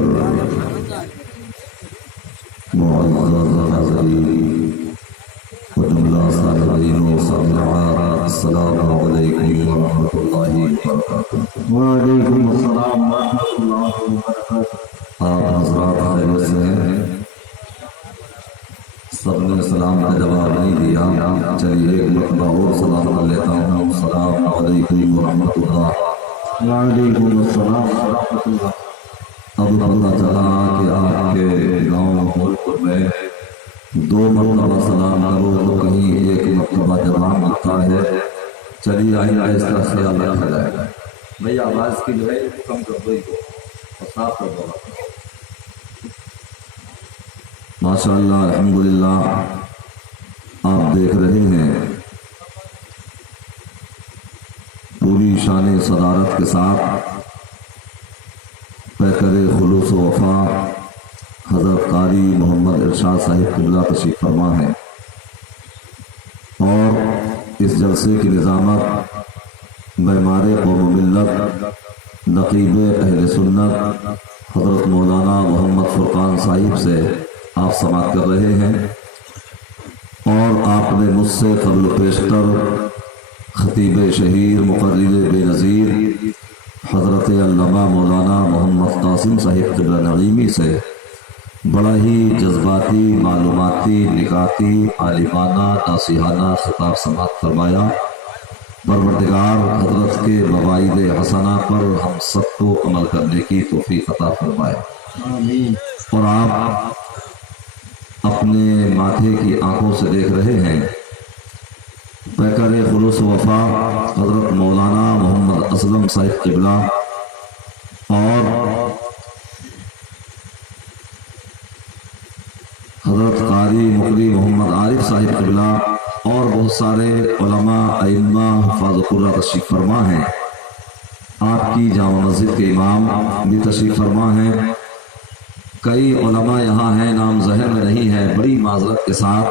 پر معزز حاضرین و جملہ سامعین و سامعات، السلام علیکم ورحمۃ اللہ وبرکاتہ۔ وعلیکم السلام ورحمۃ اللہ وبرکاتہ۔ آپ حضرات خیریت سے ہیں؟ سب نے سلام کا جواب نہیں دیا، چلیے ایک مرتبہ اور سلام کر لیتا ہوں۔ السلام علیکم ورحمۃ اللہ۔ وعلیکم السلام ورحمۃ اللہ۔ اب پتہ چلا کہ آپ کے گاؤں ملک میں 2 مرتبہ سلام کرو تو کہیں 1 مرتبہ جواب ملتا ہے۔ چلیے آئندہ اس کا خیال رکھا جائے گا۔ بھیا آواز کی جو ہے کم کر دو اور صاف کر دو۔ ماشاء اللہ الحمدللہ، آپ دیکھ رہے ہیں پوری شان صدارت کے ساتھ پیکر خلوص و وفا حضرت قاری محمد ارشاد صاحب قبلہ تشریف فرما ہے، اور اس جلسے کی نظامت معمار قوم و ملت نقیب اہل سنت حضرت مولانا محمد فرقان صاحب سے آپ سماعت کر رہے ہیں، اور آپ نے مجھ سے قبل پیشتر خطیب شہیر مقرر بے نظیر حضرت علامہ مولانا محمد قاسم صاحب قبلہ نعیمی سے بڑا ہی جذباتی، معلوماتی، نکاتی، عالمانہ، ناصحانہ خطاب سماعت فرمایا۔ پروردگار حضرت کے مواعظ حسنہ پر ہم سب کو عمل کرنے کی توفیق عطا فرمائے۔ آمین۔ اور آپ اپنے ماتھے کی آنکھوں سے دیکھ رہے ہیں پیکر خلوص وفا حضرت مولانا محمد اسلم صاحب قبلہ اور حضرت قاری مقری محمد عارف صاحب قبلہ اور بہت سارے علماء، ائمہ، حفاظ قرہ تشریف فرما ہیں۔ آپ کی جامع مسجد کے امام بھی تشریف فرما ہیں۔ کئی علماء یہاں ہیں، نام ذہن میں نہیں ہے، بڑی معذرت کے ساتھ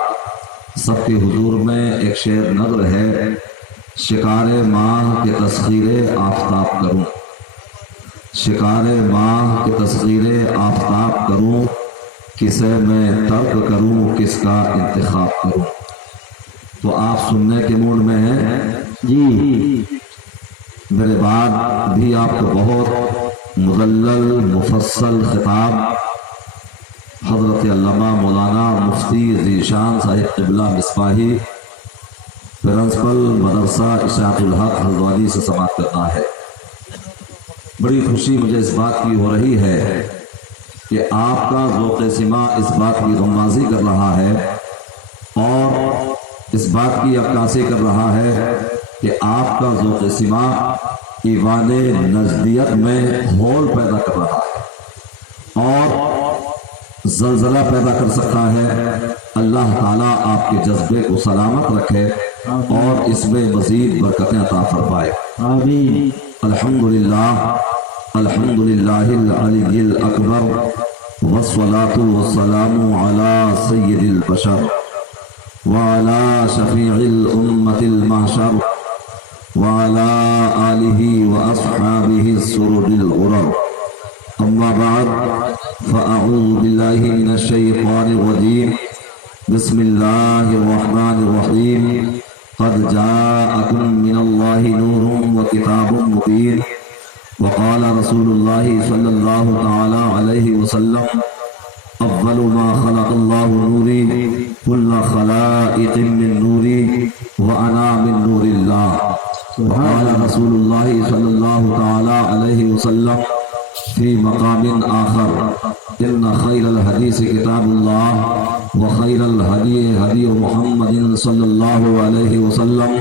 سب کے حضور میں ایک شعر نظر ہے: شکار ماہ کے تسخیر آفتاب کروں، شکار ماہ کے تسخیر آفتاب کروں، کسے میں ترک کروں، کس کا انتخاب کروں۔ تو آپ سننے کے موڈ میں ہیں جی؟ میرے بعد بھی آپ کو بہت مدلل مفصل خطاب حضرت علامہ مولانا مفتی ذیشان صاحب قبلہ مصباحی پرنسپل مدرسہ اشاق الحق ہلدوانی سے سماعت کرنا ہے۔ بڑی خوشی مجھے اس بات کی ہو رہی ہے کہ آپ کا ذوق سماع اس بات کی غمازی کر رہا ہے اور اس بات کی عکاسی کر رہا ہے کہ آپ کا ذوق سماع ایوان نزدیت میں ہول پیدا کر رہا ہے اور زلزلہ پیدا کر سکتا ہے۔ اللہ تعالیٰ آپ کے جذبے کو سلامت رکھے اور اس میں مزید برکتیں عطا فرمائے۔ آمین۔ الحمدللہ، الحمدللہ العلی الاکبر، والصلاة والسلام علی سید البشر وعلی شفیع الامة المحشر وعلی آلہ واصحابہ السرر الغرر، اما بعد فاعوذ باللہ من الشیطان الرجیم، بسم اللہ الرحمن الرحیم، قد جاءکم من اللہ نور وکتاب مبین، وقال رسول اللہ صلی اللہ تعالی علیہ وسلم، اول ما خلق اللہ نوری، کل خلائق من نوری، وانا من نور اللہ۔ وقال رسول اللہ صلی اللہ تعالی علیہ وسلم فی مقام آخر، ان خیر الحدیث کتاب اللہ وخیر الہدی ہدی محمد صلی اللہ علیہ وسلم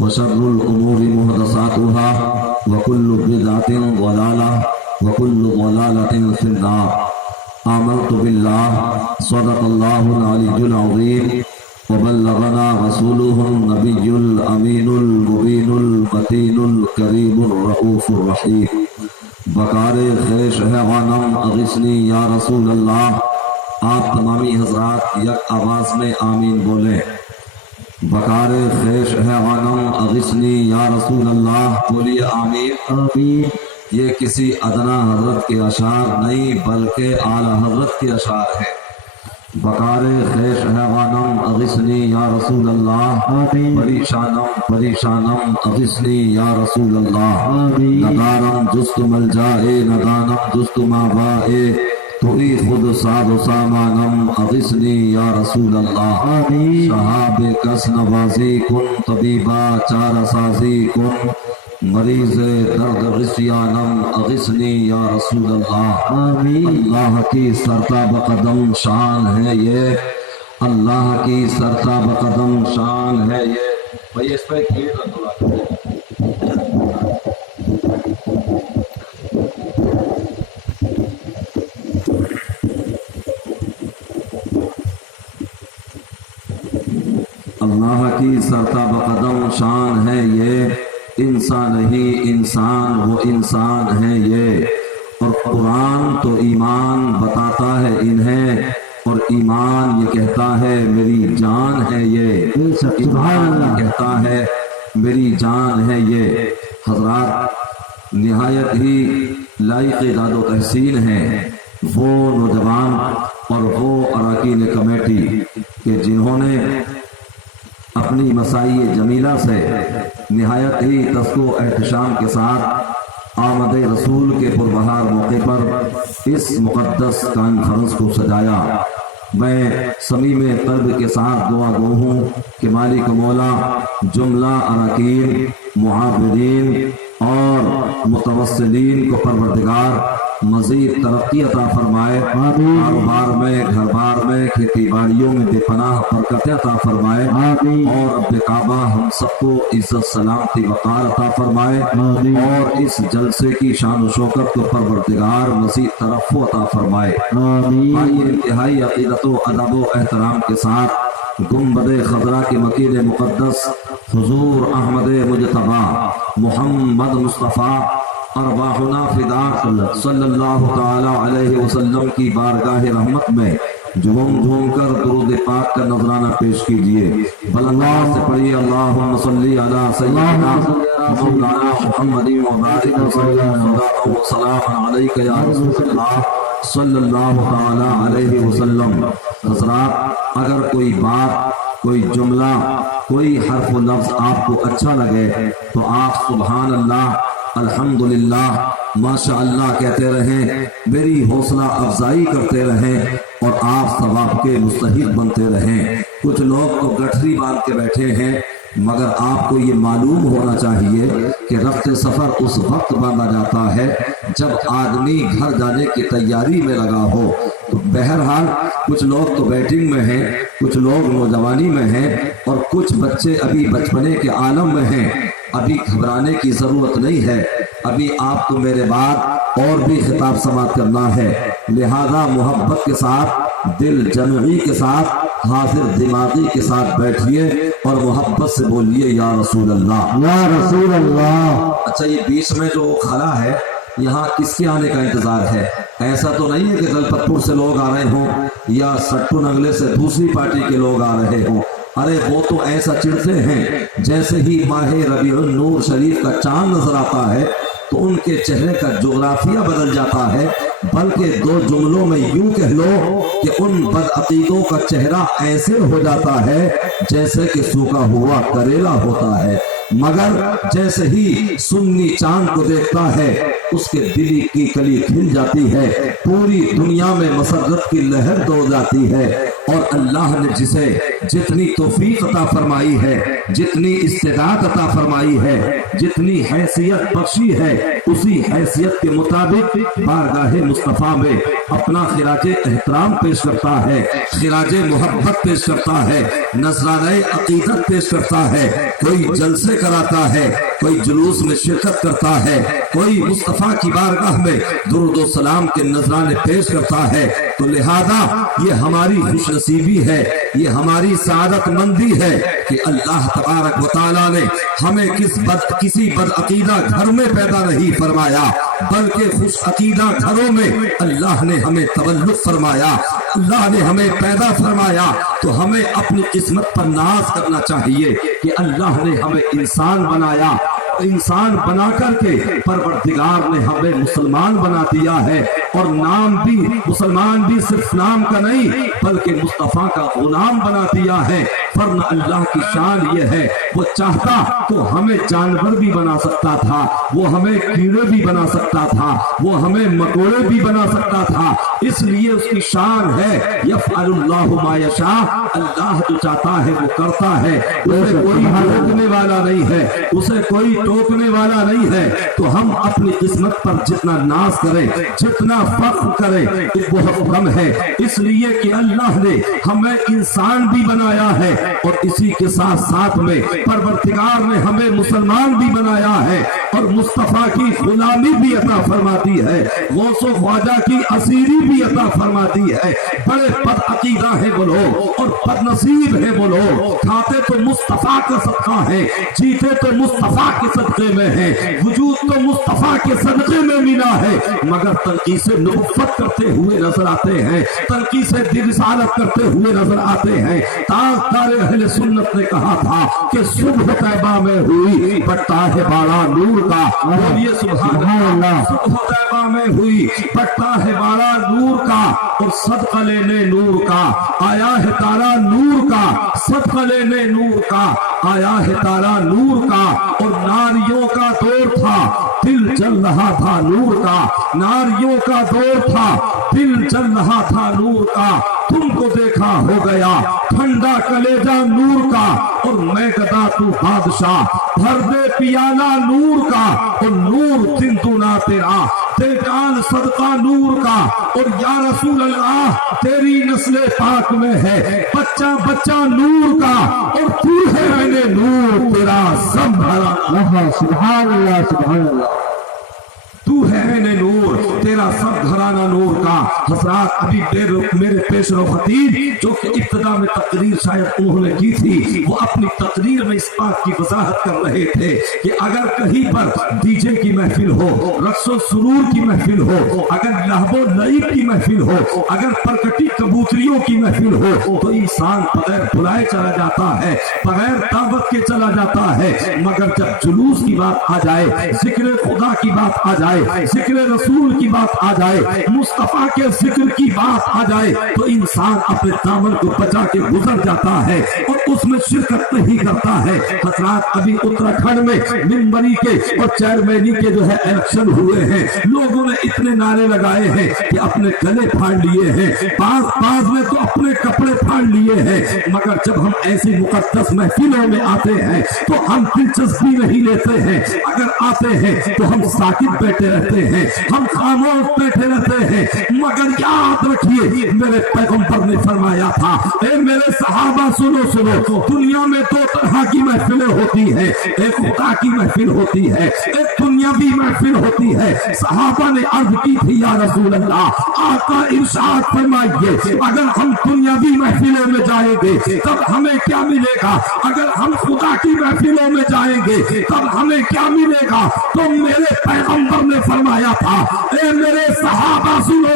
وشر الامور محدثاتها وكل بدعة ضلالة وكل ضلالة في النار۔ آمنت بالله صدق الله العلي العظيم وبلغنا رسوله النبي الأمين المبين المتين الكريم الرؤوف الرحيم۔ بکار خیش ہے غنم اغثنی یا رسول اللہ۔ آپ تمامی حضرات یک آواز میں آمین بولیں۔ بکار خیش ہے غنم اغثنی یا رسول اللہ، بولیے آمین۔ آمین۔ یہ کسی ادنا حضرت کے اشعار نہیں بلکہ اعلی حضرت کے اشعار ہیں۔ بکار خیش حیوانم اغثنی یا رسول اللہ، آمین پریشانم پریشانم اغثنی یا رسول اللہ، آمین ندارم جست ملجائے ندانم جست ماوائے، توئی خود ساد و سامانم اغثنی یا رسول اللہ، آمین شہاب کس نوازی کن طبیبہ چارہ سازی کن، مریض درد غثیانم اغثنی یا رسول اللہ۔ آمین اللہ کی سرتاب قدم شان ہے یہ، اللہ کی سرتاب قدم شان ہے یہ۔ بھائی اس پہ کھیل رکھو۔ اللہ کی سرتاب قدم شان ہے یہ، انسان ہی انسان وہ انسان ہے یہ، اور قرآن تو ایمان بتاتا ہے انہیں، اور ایمان یہ کہتا ہے میری جان ہے یہ، ایمان یہ کہتا ہے میری جان ہے یہ۔ حضرات نہایت ہی لائق داد و تحسین ہیں وہ نوجوان اور وہ اراکین کمیٹی کہ جنہوں نے اپنی مسائی جمیلہ سے نہایت ہی تسک و احتشام کے ساتھ آمد رسول کے پربہار موقع پر اس مقدس کانفرنس کو سجایا۔ میں صمیم قلب کے ساتھ دعا گو ہوں کہ مالک مولا جملہ اراکین معابدین اور متوسلین کو پروردگار مزید ترقی عطا فرمائے، کاروبار میں گھر بار میں کھیتی باڑیوں میں بے پناہ برکت عطا فرمائے، اور رب کعبہ ہم سب کو عزت سلامتی وقار عطا فرمائے، اور اس جلسے کی شان و شوکت کو پروردگار مزید ترفع عطا فرمائے۔ آئیے انتہائی عقیدت و ادب و احترام کے ساتھ گنبد خضرا کے مکین مقدس حضور احمد مجتبی محمد مصطفیٰ ارواحنا فدا صلی اللہ تعالی علیہ وسلم کی بارگاہ رحمت میں جھوم جھوم کر درود پاک کا نذرانہ پیش کیجئے۔ بلند سے پڑھیے اللہم صلی علی سیدنا مولانا محمد وبارک وسلم علیک یا رسول اللہ صلی اللہ تعالی علیہ وسلم۔ حضرات اگر کوئی بات، کوئی جملہ، کوئی حرف و لفظ آپ کو اچھا لگے تو آپ سبحان اللہ الحمدللہ ماشاءاللہ کہتے رہیں، میری حوصلہ افزائی کرتے رہیں، اور آپ ثواب کے مستحق بنتے رہیں۔ کچھ لوگ تو گٹھری باندھ کے بیٹھے ہیں، مگر آپ کو یہ معلوم ہونا چاہیے کہ رفت سفر اس وقت باندھا جاتا ہے جب آدمی گھر جانے کی تیاری میں لگا ہو۔ تو بہرحال کچھ لوگ تو بیٹنگ میں ہیں، کچھ لوگ نوجوانی میں ہیں، اور کچھ بچے ابھی بچپنے کے عالم میں ہیں۔ ابھی گھبرانے کی ضرورت نہیں ہے، ابھی آپ کو میرے بعد اور بھی خطاب سماعت کرنا ہے، لہذا محبت کے ساتھ، دل جمعی کے ساتھ، حاضر دماغی کے ساتھ بیٹھیے اور محبت سے بولیے یا رسول اللہ، یا رسول اللہ۔ اچھا یہ بیچ میں جو کھڑا ہے یہاں کس کے آنے کا انتظار ہے؟ ایسا تو نہیں ہے کہ دلپت پور سے لوگ آ رہے ہوں یا سٹو نگلے سے دوسری پارٹی کے لوگ آ رہے ہوں۔ ارے وہ تو ایسا چڑھتے ہیں جیسے ہی ماہ ربیع النور شریف کا چاند نظر آتا ہے تو ان کے چہرے کا جغرافیہ بدل جاتا ہے، بلکہ دو جملوں میں یوں کہہ لو کہ ان بدعقیدوں کا چہرہ ایسے ہو جاتا ہے جیسے کہ سوکھا ہوا کریلا ہوتا ہے، مگر جیسے ہی سنی چاند کو دیکھتا ہے اس کے دل کی کلی کھل جاتی ہے، پوری دنیا میں مسرت کی لہر دوڑ جاتی ہے، اور اللہ نے جسے جتنی توفیق عطا فرمائی ہے، جتنی استعداد عطا فرمائی ہے، جتنی حیثیت بخشی ہے، اسی حیثیت کے مطابق بارگاہ مصطفیٰ میں اپنا خراج احترام پیش کرتا ہے، خراج محبت پیش کرتا ہے، نذرانہ عقیدت پیش کرتا ہے۔ کوئی جلسے کراتا ہے، کوئی جلوس میں شرکت کرتا ہے، کوئی مصطفیٰ کی بارگاہ میں درود و سلام کے نذرانے پیش کرتا ہے۔ تو لہذا یہ ہماری خوش نصیبی ہے، یہ ہماری سعادت مندی ہے کہ اللہ تبارک و تعالیٰ نے ہمیں کسی بد عقیدہ گھر میں پیدا نہیں فرمایا، بلکہ خوش عقیدہ گھروں میں اللہ نے ہمیں تولد فرمایا، اللہ نے ہمیں پیدا فرمایا۔ تو ہمیں اپنی قسمت پر ناز کرنا چاہیے کہ اللہ نے ہمیں انسان بنایا، انسان بنا کر کے پروردگار نے ہمیں مسلمان بنا دیا ہے، اور نام بھی مسلمان بھی صرف نام کا نہیں بلکہ مصطفیٰ کا غلام بنا دیا ہے۔ ورنہ اللہ کی شان یہ ہے، وہ چاہتا تو ہمیں جانور بھی بنا سکتا تھا، وہ ہمیں کیڑے بھی بنا سکتا تھا، وہ ہمیں مکوڑے بھی بنا سکتا تھا۔ اس لیے اس کی شان ہے یفعل اللہ ما یشاء، اللہ جو چاہتا ہے وہ کرتا ہے، اسے کوئی روکنے والا نہیں ہے، اسے کوئی ٹوکنے والا نہیں ہے۔ تو ہم اپنی قسمت پر جتنا ناز کریں، جتنا فخر کریں، یہ بہت کم ہے، اس لیے کہ اللہ نے ہمیں انسان بھی بنایا ہے، اور اسی کے ساتھ ساتھ میں پروردگار نے ہمیں مسلمان بھی بنایا ہے، اور مصطفیٰ کی غلامی بھی عطا فرما دی ہے، غوث و خواجہ کی اسیری بھی عطا فرما دی ہے۔ بڑے بد عقیدہ ہے وہ لوگ اور بد نصیب ہے وہ لوگ، کھاتے تو مصطفیٰ کا صدقہ ہے، جیتے تو مصطفیٰ کے صدقے میں ہے، وجود تو مصطفیٰ کے صدقے میں ملا ہے، مگر تنقیص نبوت کرتے ہوئے نظر آتے ہیں، تنقیص رسالت کرتے ہوئے نظر آتے ہیں۔ تاجدار اہل سنت نے کہا تھا کہ صبح طیبہ میں ہوئی بٹتا ہے باڑا نور کا، بولیے سبحان اللہ۔ صبح طیبہ میں ہوئی بٹتا ہے باڑا نور کا، اور صدقہ لینے نور کا آیا ہے تارا نور کا، صدقہ لینے نور کا آیا ہے تارا نور کا، اور ناریوں کا دور تھا دل جل رہا تھا نور کا، ناریوں کا دور تھا دل جل رہا تھا نور کا، تم کو دیکھا ہو گیا ٹھنڈا کلیجہ نور کا، اور میں گدا تو بادشاہ بھر دے پیالہ نور کا، اور نور دن دونا تیرا دے ڈال صدقہ نور کا، اور یا رسول اللہ تیری نسل پاک میں ہے بچہ بچہ نور کا، اور تو ہے میں نور تیرا سب بھرا، سبحان اللہ سبحان اللہ، تو ہے نور تیرا سب گھرانہ نور کا۔ حضرات ابھی میرے پیش رو خطیب جو کہ ابتدا میں تقریر شاید انہوں نے کی تھی، وہ اپنی تقریر میں اس بات کی وضاحت کر رہے تھے کہ اگر کہیں پر ڈی جے کی محفل ہو، رقص و سرور کی محفل ہو، اگر لہو و لعب کی محفل ہو، اگر پرکٹی کبوتریوں کی محفل ہو، تو انسان بغیر بلائے چلا جاتا ہے، بغیر دعوت کے چلا جاتا ہے، مگر جب جلوس کی بات آ جائے، ذکر خدا کی بات آ جائے، ذکر رسول کی بات آ جائے، مصطفیٰ کے ذکر کی بات آ جائے، تو انسان اپنے دامن کو بچا کے گزر جاتا ہے اور اس میں شرکت نہیں کرتا ہے۔ حضرات ابھی اتراکھنڈ میں ممبری کے اور چیئرمینی کے جو ہے الیکشن ہوئے ہیں، لوگوں نے اتنے نعرے لگائے ہیں کہ اپنے گلے پھاڑ لیے ہیں، بعض نے تو اپنے کپڑے پھاڑ لیے ہیں، مگر جب ہم ایسی مقدس محفلوں میں آتے ہیں تو ہم دلچسپی نہیں لیتے ہیں، اگر آتے ہیں تو ہم ساکت بیٹھے رہتے ہیں، ہم خاموش بیٹھے رہتے ہیں، مگر یاد رکھیے میرے پیغمبر نے فرمایا تھا، اے میرے صحابہ سنو، دنیا میں دو طرح کی محفلیں ہوتی ہیں، ایک خدا کی محفل ہوتی ہے، ایک دنیاوی محفل ہوتی ہے۔ صحابہ نے عرض کی تھی یا رسول اللہ، آقا ارشاد فرمائیے اگر ہم دنیاوی محفلوں میں جائیں گے تب ہمیں کیا ملے گا، اگر ہم خدا کی محفلوں میں جائیں گے تب ہمیں کیا ملے گا؟ تو میرے پیغمبر نے فرمایا تھا، اے میرے صحابہ سنو،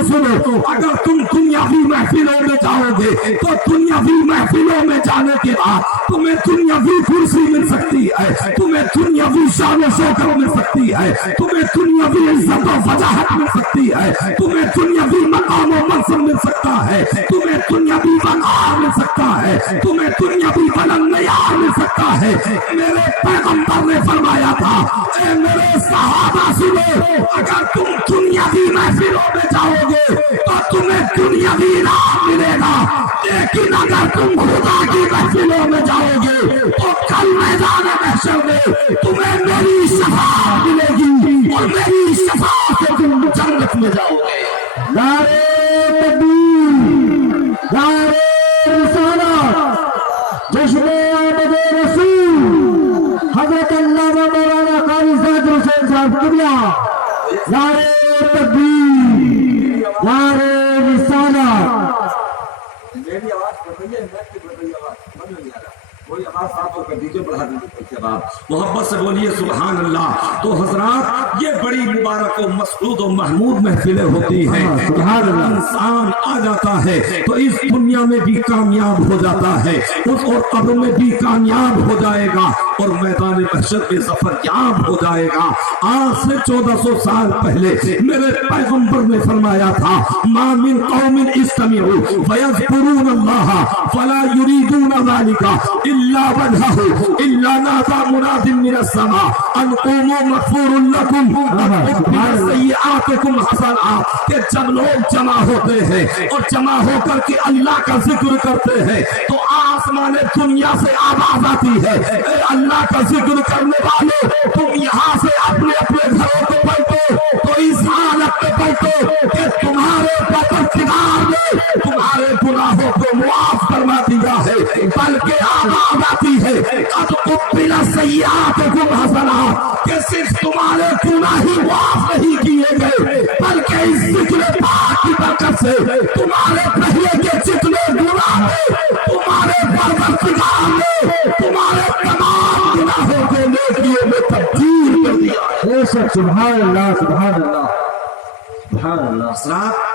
اگر تم دنیاوی محفلوں میں جاؤ گے تو دنیاوی محفلوں میں جانے کے بعد تمہیں دنیاوی کرسی مل سکتی ہے، تمہیں دنیاوی شان و شوکت مل سکتی ہے، تمہیں دنیاوی عزت و فضاحت مل سکتی ہے، تمہیں دنیاوی مقام و منصب مل سکتا ہے، تمہیں دنیاوی وقار مل سکتا ہے، تمہیں دنیاوی بلند معیار مل سکتا ہے۔ میرے پیغمبر نے فرمایا تھا، اے میرے صحابہ سنو، اگر تم دنیاوی محفلوں میں جاؤ گے تو تمہیں دنیاوی انعام ملے گا، لیکن اگر تم خدا کی محفلوں میں جاؤ گے تو کل میدان محشر میں تمہیں میری شفاعت ملے گی اور میری شفاعت سے تم جنت میں جاؤ گے۔ نعرہ تکبیر، نعرہ رسالت، جشن آمد رسول حضرت علامہ مولانا قاری ذاکر حسین صاحب قبلہ، نعرہ تکبیر، نعرہ رسالت۔ میری آواز بڑھ رہی ہے، آواز نہیں آ رہا، کوئی آواز صاف کر دیجیے، بڑھا دیجیے، محبت سے بولیے سبحان اللہ۔ تو حضرات یہ بڑی مبارک و مسعود و محمود محفلیں ہوتی ہیں، سبحان اللہ۔ انسان آ جاتا ہے تو اس دنیا میں بھی کامیاب ہو جاتا ہے، اس اور قبر میں بھی کامیاب ہو جائے گا، اور میدان محشر میں ظفر یاب ہو جائے گا۔ آج سے 1400 سال پہلے میرے پیغمبر نے فرمایا تھا ما من قوم اجتمعوا فيذكرون الله فلا يريدون ذلك الا وجهه الا نادى مناد من السماء ان قوموا مغفور لكم وقد سيئاتكم حسنات، کہ جب لوگ جمع ہوتے ہیں اور جمع ہو کر کے اللہ کا ذکر کرتے ہیں تو آسمان دنیا سے آواز آتی ہے اے اللہ کا ذکر کرنے والے تم یہاں سے اپنے اپنے گھروں کو پلٹو، تو اس حالت میں پلٹو کہ تمہارے پروردگار نے تمہارے گناہوں کو معاف فرما دیا ہے، بلکہ آواز آتی ہے قد قبل سیئاتکم حسنات، کہ صرف تمہارے گناہ ہی معاف نہیں کیے گئے بلکہ اس ذکر پاک کی برکت سے تمہارے پہلے کے جتنے گناہ ہیں تمہارے پروردگار نے تمہارے تمام گناہوں کو نیکیوں میں تبدیل کر دیا۔ بے شک، سبحان اللہ سبحان اللہ سبحان اللہ۔ حضرات،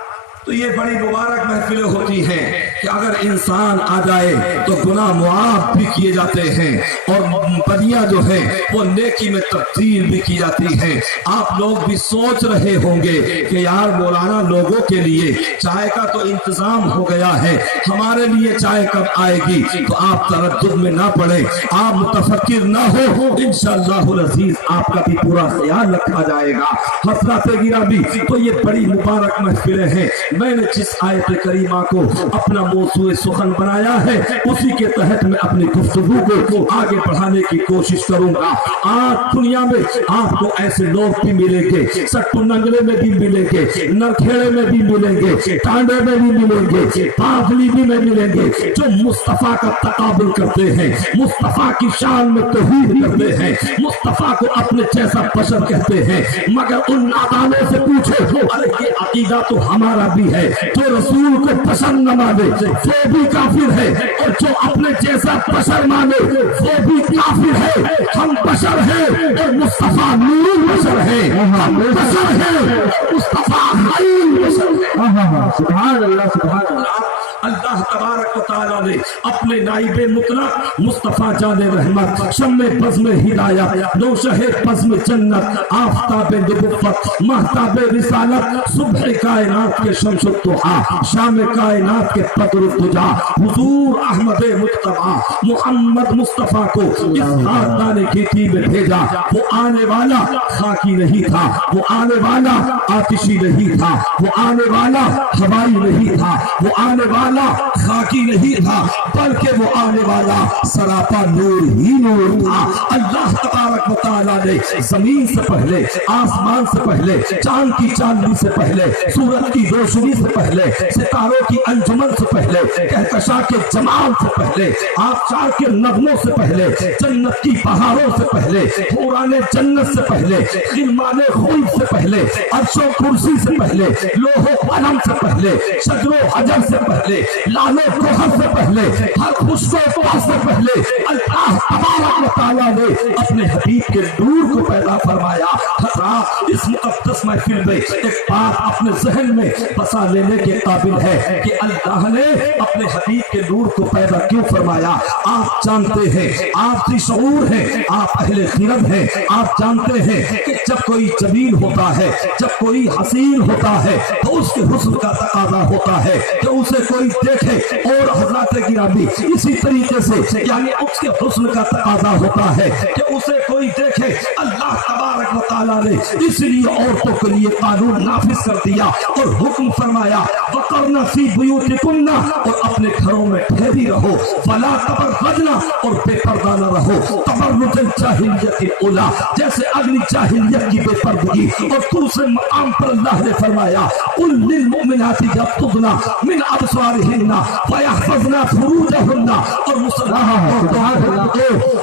تو یہ بڑی مبارک محفلیں ہوتی ہیں کہ اگر انسان آ جائے تو گناہ معاف بھی کیے جاتے ہیں اور بدیاں جو ہیں وہ نیکی میں تبدیل بھی کی جاتی ہیں۔ آپ لوگ بھی سوچ رہے ہوں گے کہ یار مولانا لوگوں کے لیے چائے کا تو انتظام ہو گیا ہے، ہمارے لیے چائے کب آئے گی؟ تو آپ تردد میں نہ پڑیں، آپ متفکر نہ ہو، انشاءاللہ العزیز آپ کا بھی پورا خیال رکھا جائے گا۔ حضرات گرامی، تو یہ بڑی مبارک محفلیں ہیں۔ میں نے جس آیت کریمہ کو اپنا موضوع سخن بنایا ہے اسی کے تحت میں اپنی گفتگو کو آگے بڑھانے کی کوشش کروں گا۔ آج دنیا میں آپ کو ایسے لوگ بھی ملیں گے، سٹو ننگلے میں بھی ملیں گے، نرکھیڑے میں بھی ملیں گے، ٹانڈے میں بھی ملیں گے، پاگلی بھی میں ملیں گے، جو مصطفیٰ کا تقابل کرتے ہیں، مصطفیٰ کی شان میں توحید کرتے ہیں، مصطفیٰ کو اپنے جیسا بشر کہتے ہیں، مگر ان نادانوں سے پوچھو ارے یہ عقیدہ تو ہمارا بھی ہے، جو رسول کو پسند نہ مانے وہ بھی کافر ہے، اور جو اپنے جیسا بشر مانے وہ بھی کافر ہے۔ ہم بشر ہیں اور مصطفیٰ نور بشر ہے، ہم بشر ہیں اور مصطفیٰ خلیل بشر ہے۔ سبحان اللہ سبحان اللہ۔ اللہ تبارک و تعالیٰ نے اپنے نائب مطلق مصطفیٰ جان رحمت، شمع بزم ہدایت، نوشہ بزم جنت، آفتاب نبوت، مہتاب رسالت، صبح کائنات کے شمس الضحیٰ، شام کائنات کے بدر الدجا، حضور احمد مجتبیٰ محمد مصطفیٰ کو اس خاندان کھیتی میں بھیجا۔ وہ آنے والا خاکی نہیں تھا، وہ آنے والا آتشی نہیں تھا، وہ آنے والا ہوائی نہیں تھا، وہ آنے والا خاکی نہیں تھا، بلکہ وہ آنے والا سراپا نور ہی نور تھا۔ اللہ تبارک و تعالیٰ نے زمین سے پہلے، آسمان سے پہلے، چاند کی چاندنی سے پہلے، سورج کی روشنی سے پہلے، ستاروں کی انجمن سے پہلے، کہکشاں کے جمال سے پہلے، آبشار کے نغموں سے پہلے، جنت کی بہاروں سے پہلے، حوران جنت سے پہلے، غلمان خلد سے پہلے، عرش و کرسی سے پہلے، لوح و قلم سے پہلے، شجر و حجر سے پہلے، لال و گوہر سے پہلے، ہر خوشبو پاس سے پہلے اللہ تبارک و تعالیٰ نے اپنے حبیب کے نور کو پیدا فرمایا۔ حضرات، اس مقدس محفل میں ایک بات اپنے ذہن میں بسا لینے کے قابل ہے کہ اللہ نے اپنے حبیب کے نور کو پیدا کیوں فرمایا۔ آپ جانتے ہیں، آپ ذی شعور ہیں، آپ اہل خرد ہیں، آپ جانتے ہیں کہ جب کوئی جمیل ہوتا ہے، جب کوئی حسین ہوتا ہے تو اس کے حسن کا تقاضا ہوتا ہے کہ اسے کوئی دیکھے، اور حضرات گرامی اسی طریقے سے یعنی اس کے حسن کا تقاضا ہوتا ہے کہ اسے کوئی دیکھے۔ اللہ تبارک و تعالیٰ نے اس لیے عورتوں کے لیے قانون نافذ کر دیا اور حکم فرمایا وقرن فی بیوتکن، اور اپنے گھروں میں ٹھہری رہو، ولا تبرجن، اور بے پردہ نہ رہو، تبرج الجاہلیت الاولی، جیسے اگلی جاہلیت کی بے پردگی۔ اور دوسرے مقام پر اللہ نے فرمایا قل للمؤمنات یغضضن من ابصارهن ويحفظن فروجهن، اور مسلمان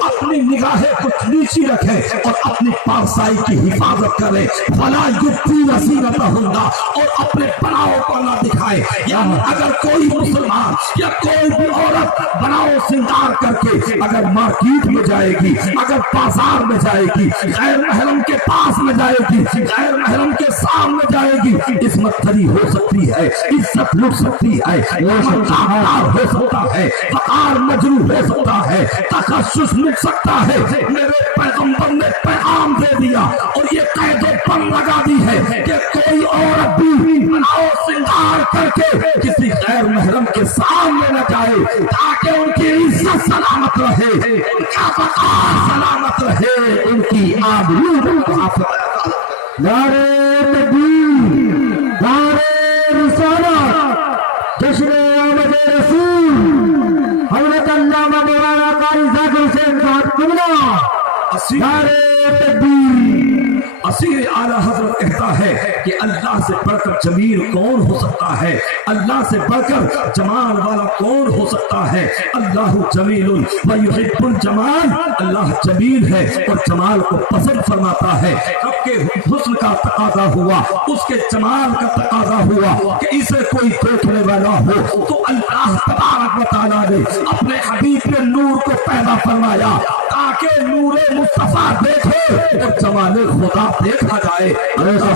اپنی نگاہیں کچھ نیچی رکھیں اور اپنی پارسائی کی حفاظت کریں، فلا یبدین زینتهن، اور اپنے پناہوں کو نہ دکھائیں۔ دکھائے. یعنی اگر کوئی مسلمان یا کوئی بھی عورت بناؤ سنگار کر کے اگر مارکیٹ میں جائے گی, اگر بازار میں جائے گی, غیر محرم کے پاس میں جائے گی, غیر محرم کے سامنے جائے گی, عصمت دری ہو سکتی ہے, عزت لٹ سکتی ہے, دار ہو سکتا ہے, وقار مجروح ہو سکتا ہے, تخصص مٹ سکتا ہے. میرے پیغمبر نے پیغام دے دیا اور یہ قید و بند لگا دی ہے کہ کوئی عورت بھی بناؤ سنگار کر کے کسی غیر محرم کے سامنے نہ جائے تاکہ ان کی عزت سلامت رہے, ان کا وقار سلامت رہے, ان کی آبرو محافظ. نعرے تکبیر, نعرے رسالت, جشن آمد رسول حضرت علامہ مولانا قاری ذاکر حسین صاحب قبلہ. نعرے تکبیر. اسیر اعلیٰ حضرت کہتا ہے کہ اللہ سے بڑھ کر جمیل کون ہو سکتا ہے, اللہ سے بڑھ کر جمال والا کون ہو سکتا ہے. اللہ جمیل ویحب الجمال, اللہ جمیل ہے اور جمال کو پسند فرماتا ہے. رب کے حسن کا تقاضا ہوا, اس کے جمال کا تقاضا ہوا کہ اسے کوئی دیکھنے والا ہو, تو اللہ تبارک و تعالیٰ نے اپنے حبیب کے نور کو پیدا فرمایا تاکہ نور مصطفیٰ دیکھے اور جمال خدا دیکھا جائے. اب اللہ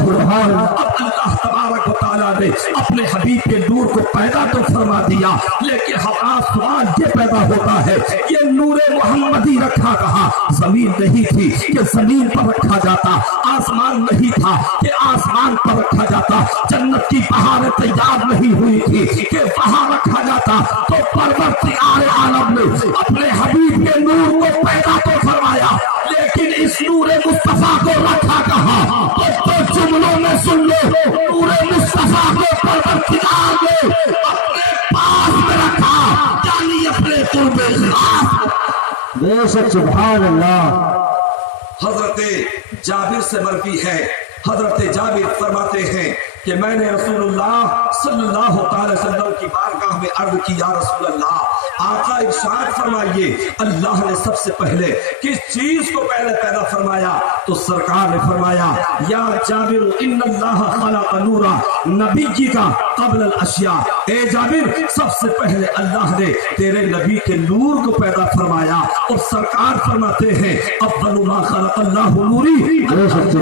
تبارک و تعالیٰ نے اپنے حبیب کے نور کو پیدا تو فرما دیا, لیکن ہمارا سوال یہ پیدا ہوتا ہے یہ نور محمدی رکھا کہاں. زمین نہیں تھی کہ زمین پر رکھا جاتا, آسمان نہیں تھا کہ آسمان پر رکھا جاتا, جنت کی بہاریں تیار نہیں ہوئی تھی کہ وہاں رکھا جاتا, تو پروردگار عالم نے اپنے حبیب کے نور کو پیدا تو فرمایا لیکن اس نور مصطفیٰ کو رکھا کہاں. تو جملوں میں سن لو, نور مصطفیٰ کو پروردگار نے اپنے پاس میں رکھا, یعنی اپنے قرب خاص. بے شک سبحان اللہ. حضرت جابر سے مروی ہے, حضرت جابر فرماتے ہیں کہ میں نے رسول اللہ صلی اللہ تعالی وسلم کی بارگاہ میں عرض کی, یا رسول اللہ, آقا ارشاد فرمائیے اللہ نے سب سے پہلے کس چیز کو پہلے پیدا فرمایا؟ تو سرکار نے فرمایا یا جابر ان اللہ خلق نورا نبی کا قبل الاشیاء. اے جابر, سب سے پہلے اللہ نے تیرے نبی کے نور کو پیدا فرمایا. اور سرکار فرماتے ہیں اول ما خلق اللہ نوری, سب سے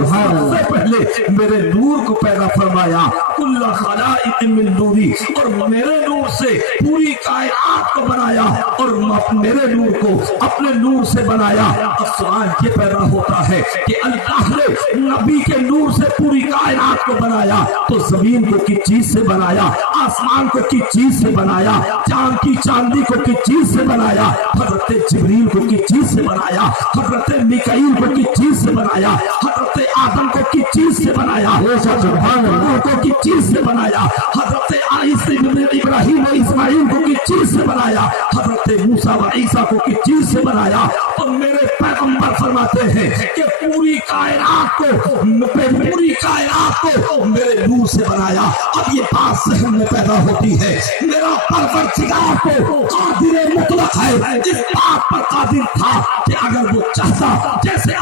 پہلے میرے نور کو پیدا فرمایا. کل خلائق من نوری, اور میرے نور سے پوری کائنات کو بنایا اور میرے نور کو اپنے نور سے بنایا. اب سوال یہ پیدا ہوتا ہے کہ اللہ نے نبی کے نور سے پوری کائنات کو بنایا تو زمین کو کس چیز سے بنایا, آسمان کو کس چیز سے بنایا, چاند کی چاندی کو کس چیز سے بنایا, حضرت جبریل کو کس چیز سے بنایا, حضرت میکائیل کو کس چیز سے بنایا, حضرت آدم کو کس چیز سے بنایا, کو کس چیز سے بنایا, حضرت ابراہیم و اسماعیل کو کس چیز سے بنایا, حضرت موسیٰ و عیسیٰ کو کس چیز سے بنایا. اور میرے پیغمبر فرماتے ہیں کہ پوری کائنات کو میرے نور سے بنایا. اب یہ بات ذہن میں پیدا ہوتی ہے, میرا پروردگار کو قادر مطلق ہے, اس بات پر قادر تھا کہ اگر وہ چاہتا جیسے